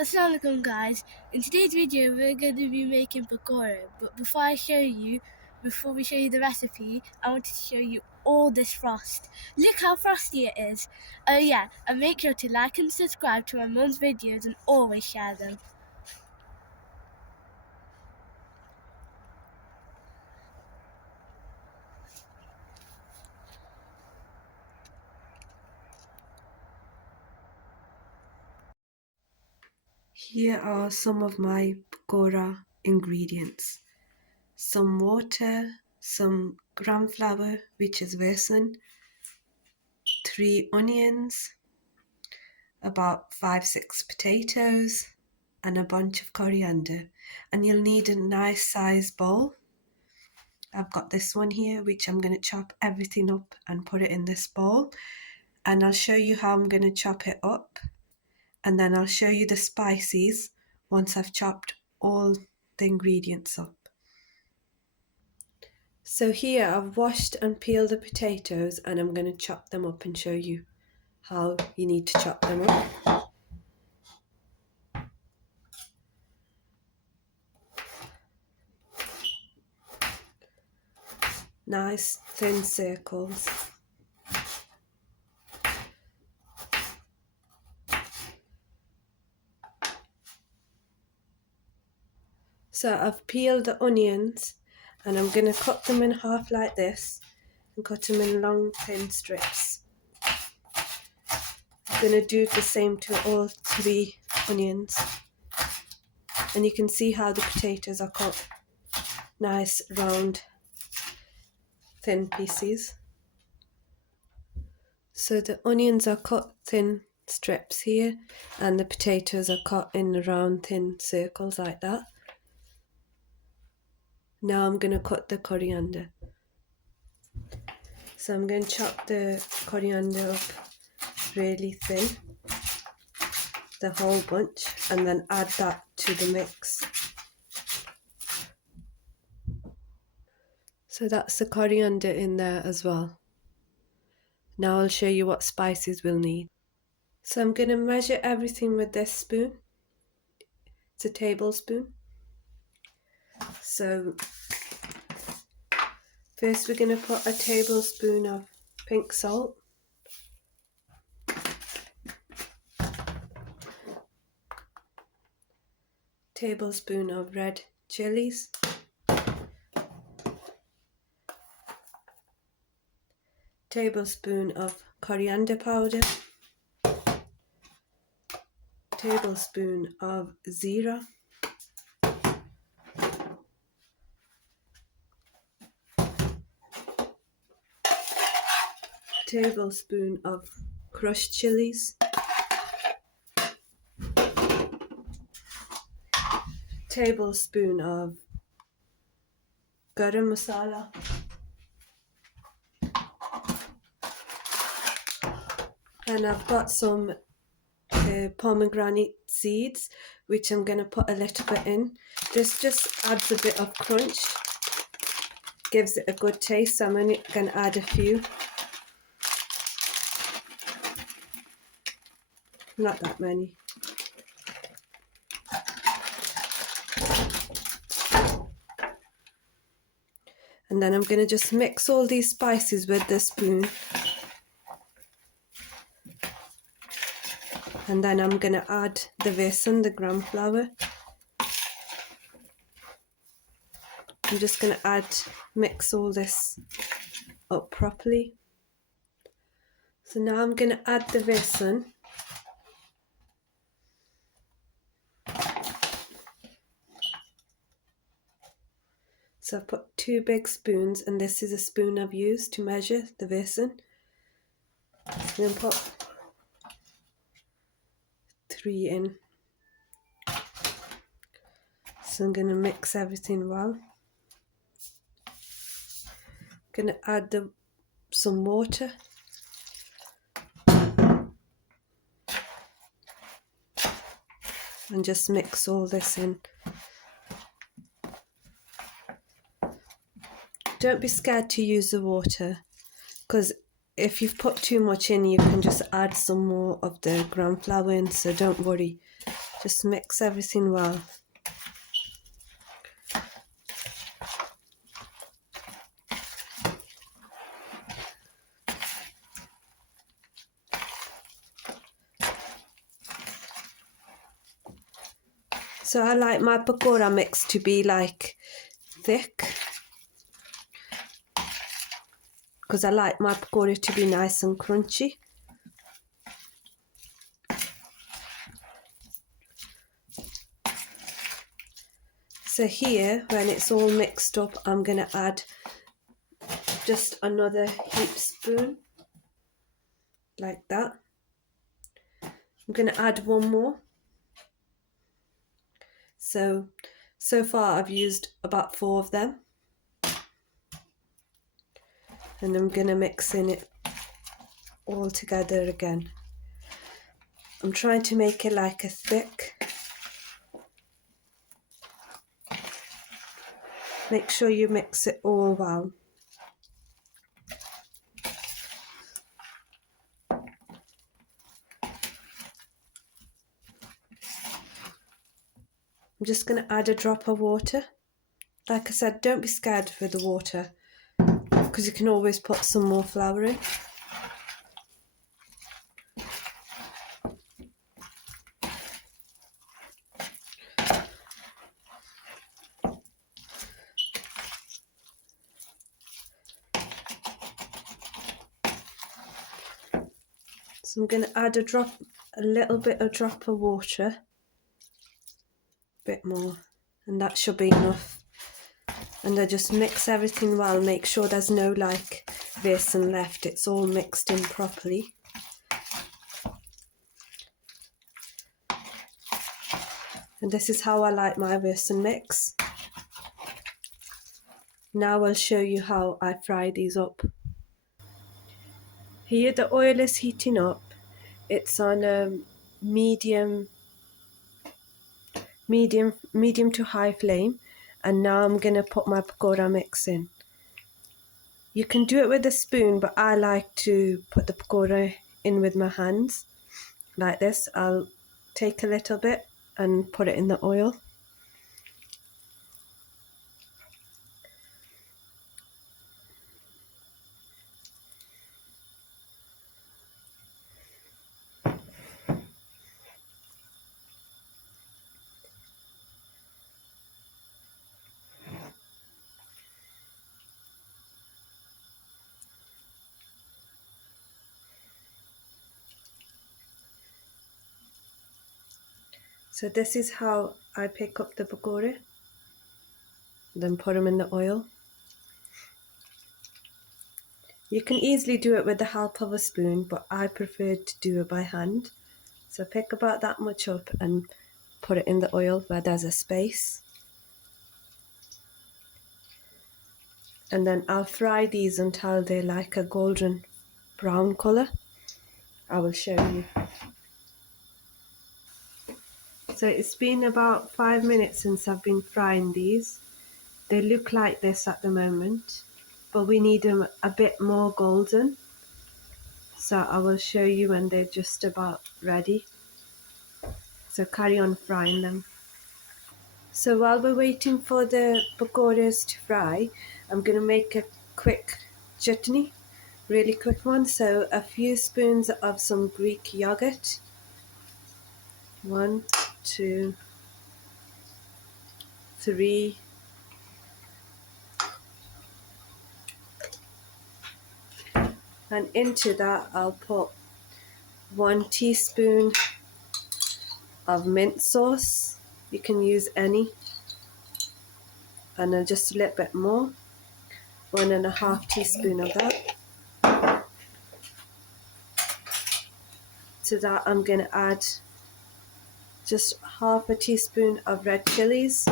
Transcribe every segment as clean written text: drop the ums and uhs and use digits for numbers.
Assalamualaikum guys, in today's video we're going to be making pakora, but before we show you the recipe, I wanted to show you all this frost. Look how frosty it is. Oh yeah, and make sure to like and subscribe to my mum's videos and always share them. Here are some of my pakora ingredients. Some water, some gram flour, which is besan, 3 onions, about 5-6 potatoes, and a bunch of coriander. And you'll need a nice size bowl. I've got this one here, which I'm going to chop everything up and put it in this bowl. And I'll show you how I'm going to chop it up. And then I'll show you the spices once I've chopped all the ingredients up. So here I've washed and peeled the potatoes and I'm going to chop them up and show you how you need to chop them up. Nice thin circles. So I've peeled the onions and I'm going to cut them in half like this and cut them in long thin strips. I'm going to do the same to all 3 onions. And you can see how the potatoes are cut nice round thin pieces. So the onions are cut thin strips here and the potatoes are cut in round thin circles like that. Now I'm going to cut the coriander. So I'm going to chop the coriander up really thin, the whole bunch, and then add that to the mix. So that's the coriander in there as well. Now I'll show you what spices we'll need. So I'm going to measure everything with this spoon. It's a tablespoon. So first we're going to put a tablespoon of pink salt. Tablespoon of red chilies. Tablespoon of coriander powder. Tablespoon of zira. Tablespoon of crushed chilies. Tablespoon of garam masala. And I've got some pomegranate seeds, which I'm going to put a little bit in. This just adds a bit of crunch, gives it a good taste, so I'm only going to add a few. Not that many. And then I'm going to just mix all these spices with the spoon. And then I'm going to add the besan, the gram flour. I'm just going to mix all this up properly. So now I'm going to add the besan. So I've put 2 big spoons, and this is a spoon I've used to measure the besan. So I'm going to put 3 in. So I'm going to mix everything well. I'm going to add some water. And just mix all this in. Don't be scared to use the water, because if you've put too much in, you can just add some more of the gram flour in, so don't worry. Just mix everything well. So I like my pakora mix to be like thick, because I like my pakora to be nice and crunchy. So here, when it's all mixed up, I'm going to add just another heap spoon, like that. I'm going to add one more. So far I've used about 4 of them. And I'm going to mix in it all together again. I'm trying to make it like a thick. Make sure you mix it all well. I'm just going to add a drop of water. Like I said, don't be scared for the water, because you can always put some more flour in. So I'm going to add a little bit of drop of water, a bit more, and that should be enough. And I just mix everything well, make sure there's no like besan left, it's all mixed in properly. And this is how I like my besan mix. Now I'll show you how I fry these up. Here the oil is heating up. It's on a medium to high flame, and now I'm going to put my pakora mix in. You can do it with a spoon, but I like to put the pakora in with my hands like this. I'll take a little bit and put it in the oil. So this is how I pick up the pakora, then put them in the oil. You can easily do it with the help of a spoon, but I prefer to do it by hand. So pick about that much up and put it in the oil where there's a space. And then I'll fry these until they're like a golden brown colour. I will show you. So it's been about 5 minutes since I've been frying these. They look like this at the moment, but we need them a bit more golden. So I will show you when they're just about ready. So carry on frying them. So while we're waiting for the pakoras to fry, I'm going to make a quick chutney, really quick one. So a few spoons of some Greek yogurt. 1, 2, 3, and into that I'll put 1 teaspoon of mint sauce. You can use any, and then just a little bit more, 1.5 teaspoon of that. To that I'm going to add just 1/2 teaspoon of red chilies,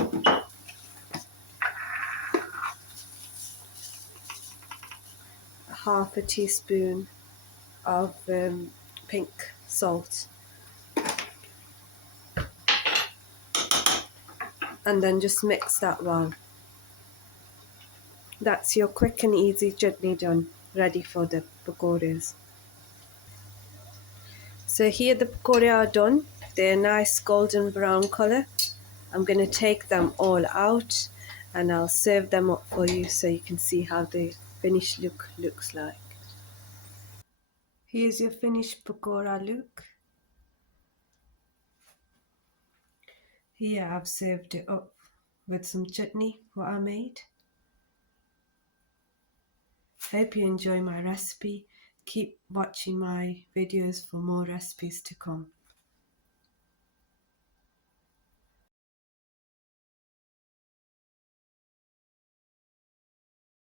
1/2 teaspoon of pink salt, and then just mix that well. That's your quick and easy chutney done, ready for the pakoras. So here the pakora are done. they're nice golden brown colour. I'm going to take them all out and I'll serve them up for you so you can see how the finished look looks like. Here's your finished pakora look. Here I've served it up with some chutney what I made. Hope you enjoy my recipe. Keep watching my videos for more recipes to come.